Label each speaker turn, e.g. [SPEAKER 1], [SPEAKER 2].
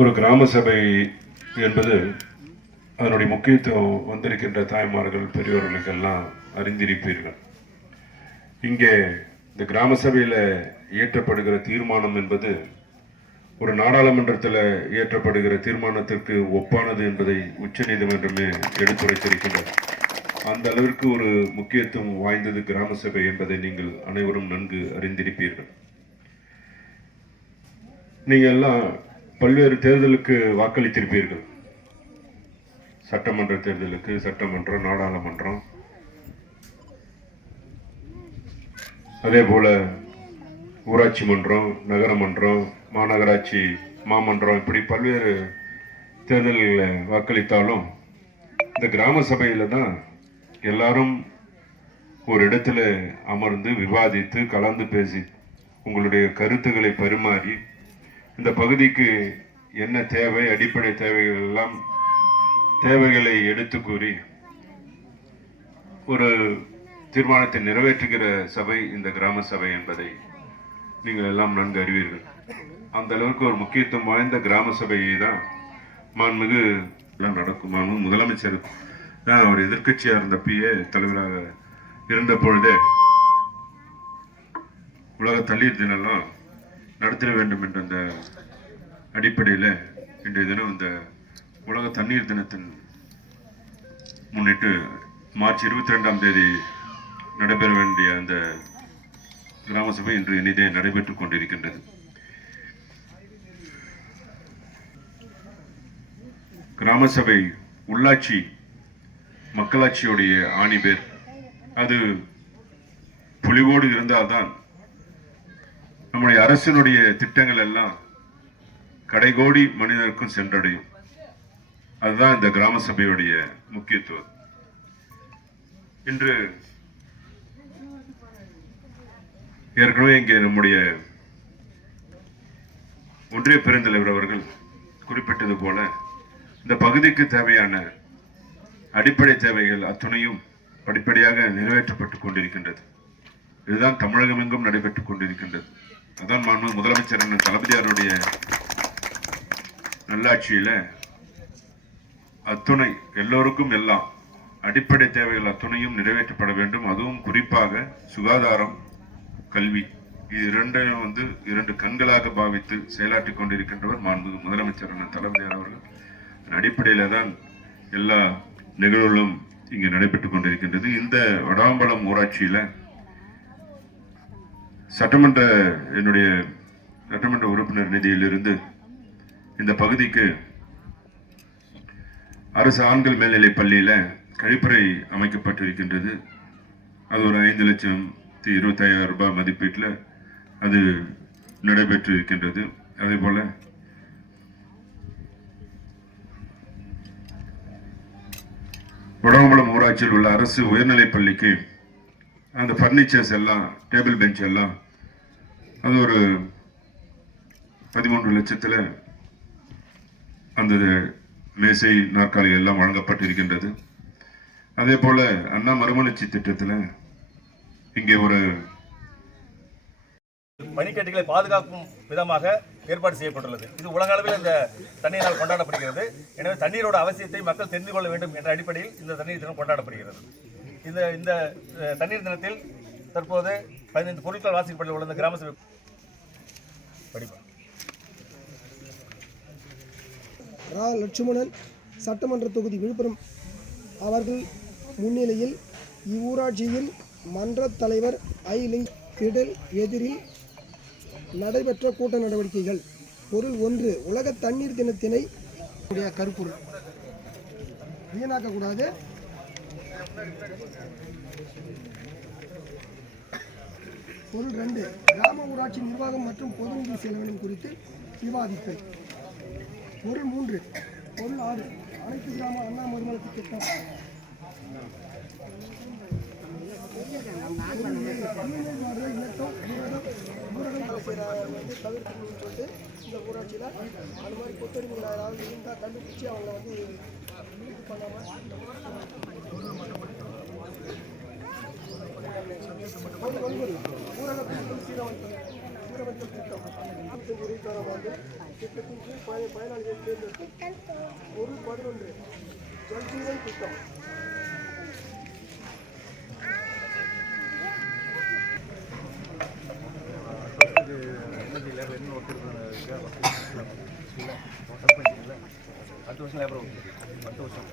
[SPEAKER 1] ஒரு கிராம சபை என்பது அதனுடைய முக்கியத்துவம் வந்திருக்கின்ற தாய்மார்கள் பெரியோர்களுக்கெல்லாம் அறிந்திருப்பீர்கள். இங்கே இந்த கிராம சபையில் இயற்றப்படுகிற தீர்மானம் என்பது ஒரு நாடாளுமன்றத்தில் இயற்றப்படுகிற தீர்மானத்திற்கு ஒப்பானது என்பதை உச்சநீதிமன்றமே எடுத்துரைத்திருக்கின்றது. அந்த அளவிற்கு ஒரு முக்கியத்துவம் வாய்ந்தது கிராம சபை என்பதை நீங்கள் அனைவரும் நன்கு அறிந்திருப்பீர்கள். நீங்கள் எல்லாம் பல்வேறு தேர்தலுக்கு வாக்களித்திருப்பீர்கள். சட்டமன்ற தேர்தலுக்கு சட்டமன்றம் நாடாளுமன்றம். அதே போல் ஊராட்சி மன்றம் நகரமன்றம் மாநகராட்சி மாமன்றம் இப்படி பல்வேறு தேர்தல்களில் வாக்களித்தாலும் இந்த கிராம சபையில் தான் எல்லாரும் ஒரு இடத்துல அமர்ந்து விவாதித்து கலந்து பேசி உங்களுடைய கருத்துக்களை பரிமாறி இந்த பகுதிக்கு என்ன தேவை அடிப்படை தேவைகள் எல்லாம் தேவைகளை எடுத்து கூறி ஒரு தீர்மானத்தை நிறைவேற்றுகிற சபை இந்த கிராம சபை என்பதை நீங்கள் எல்லாம் நன்கு அறிவீர்கள். அந்த அளவுக்கு ஒரு முக்கியத்துவம் வாய்ந்த கிராம சபையை தான் மாண்புமிகு எல்லாம் நடக்கும் மாண்புமிகு முதலமைச்சர் தான் அவர் இருந்த இருந்தப்பயே தலைவராக இருந்த பொழுதே உலக தண்ணீர் தினம்லாம் நடத்திட வேண்டும் என்ற அந்த அடிப்படையில் இன்றைய தினம் இந்த உலக தண்ணீர் தினத்தின் முன்னிட்டு மார்ச் இருபத்தி ரெண்டாம் தேதி நடைபெற வேண்டிய அந்த கிராம சபை இன்று இனிதே நடைபெற்றுக் கொண்டிருக்கின்றது. கிராம சபை உள்ளாட்சி மக்களாட்சியுடைய ஆணிபேர் அது புலிவோடு இருந்தால்தான் நம்முடைய அரசினுடைய திட்டங்கள் எல்லாம் கடைகோடி மனிதருக்கும் சென்றடையும். அதுதான் இந்த கிராம சபையுடைய முக்கியத்துவம். இன்று ஏற்கனவே இங்கே நம்முடைய ஒன்றிய பெருந்தலைவர் அவர்கள் குறிப்பிட்டது போல இந்த பகுதிக்கு தேவையான அடிப்படை தேவைகள் அத்துணையும் படிப்படியாக நிறைவேற்றப்பட்டுக் கொண்டிருக்கின்றது. இதுதான் தமிழகம் எங்கும் நடைபெற்றுக் கொண்டிருக்கின்றது. அதான் மாண்பு முதலமைச்சர் அண்ணன் தளபதியாருடைய நல்லாட்சியில அத்துணை எல்லோருக்கும் எல்லாம் அடிப்படை தேவைகள் அத்துணையும் நிறைவேற்றப்பட வேண்டும். அதுவும் குறிப்பாக சுகாதாரம் கல்வி இது இரண்டையும் வந்து இரண்டு கண்களாக பாவித்து செயலாற்றி கொண்டிருக்கின்றவர் மாண்பு முதலமைச்சர் அண்ணன் தளபதியார் அவர்கள். அடிப்படையில் தான் எல்லா நிகழ்வுகளும் இங்கு நடைபெற்று கொண்டிருக்கின்றது. இந்த வடாம்பலம் ஊராட்சியில சட்டமன்ற என்னுடைய சட்டமன்ற உறுப்பினர் நிதியிலிருந்து இந்த பகுதிக்கு அரசு ஆண்கள் மேல்நிலைப் பள்ளியில் கழிப்பறை அமைக்கப்பட்டிருக்கின்றது. அது ஒரு ஐந்து லட்சத்தி இருபத்தாயிரம் ரூபாய் மதிப்பீட்டில் அது நடைபெற்று இருக்கின்றது அதே போல் உடம்புலம் ஊராட்சியில் உள்ள அரசு உயர்நிலைப் பள்ளிக்கு அந்த ஃபர்னிச்சர்ஸ் எல்லாம் டேபிள் பெஞ்ச் எல்லாம் அது ஒரு பதிமூன்று லட்சத்தில் அந்த மேசை நாற்காலி எல்லாம் வழங்கப்பட்டிருக்கின்றது. அதே போல் அண்ணா மறுமலர்ச்சி திட்டத்தில் இங்கே ஒரு
[SPEAKER 2] மணிக்கட்டுகளை பாதுகாக்கும் விதமாக ஏற்பாடு செய்யப்பட்டுள்ளது. இது உலக அளவில் இந்த தண்ணீரால் கொண்டாடப்படுகிறது. எனவே தண்ணீரோட அவசியத்தை மக்கள் தெரிந்து கொள்ள வேண்டும் என்ற அடிப்படையில் இந்த தண்ணீர் தினம் கொண்டாடப்படுகிறது. இந்த இந்த தண்ணீர் தினத்தில் தற்போது பதினைந்து பொருட்கள் வாசிக்கப்பட்டு உள்ள கிராம சபை
[SPEAKER 3] ரா. லட்சுமணன் சட்டமன்ற தொகுதி விழுப்புரம் அவர்கள் முன்னிலையில் இவ்வூராட்சியில் மன்ற தலைவர் ஐலிங் திடல் எதிரில் நடைபெற்ற கூட்ட நடவடிக்கைகள். பொருள் ஒன்று உலக தண்ணீர் தினத்தினை கருப்பொருள். வீணாக்கக்கூடாது பொருள் ரெண்டு கிராம ஊராட்சி நிர்வாகம் மற்றும் பொது நிதி செலவினம் குறித்து விவாதிப்பு பொருள் மூன்று பொருள் ஆறு அனைத்து கிராம அண்ணா மறுமலர்ச்சி திட்டம். தமிழ்நாடு இயக்கம் வந்து தவிர்க்கணும்னு சொல்லிட்டு இந்த ஊராட்சியில் அது மாதிரி கொத்தடிமைகள் யாராவது இருந்தால் கண்டுபிடிச்சி அவங்கள வந்து இது பண்ணாமல் திட்டத்தின் கீழ் பய பயனாளிகள் தேர்ந்தெடுக்கும் பொருள் பதினொன்று ஜல்ஜீவன் திட்டம்
[SPEAKER 2] அடுத்த வருஷம் லேபர் அடுத்த வருஷம்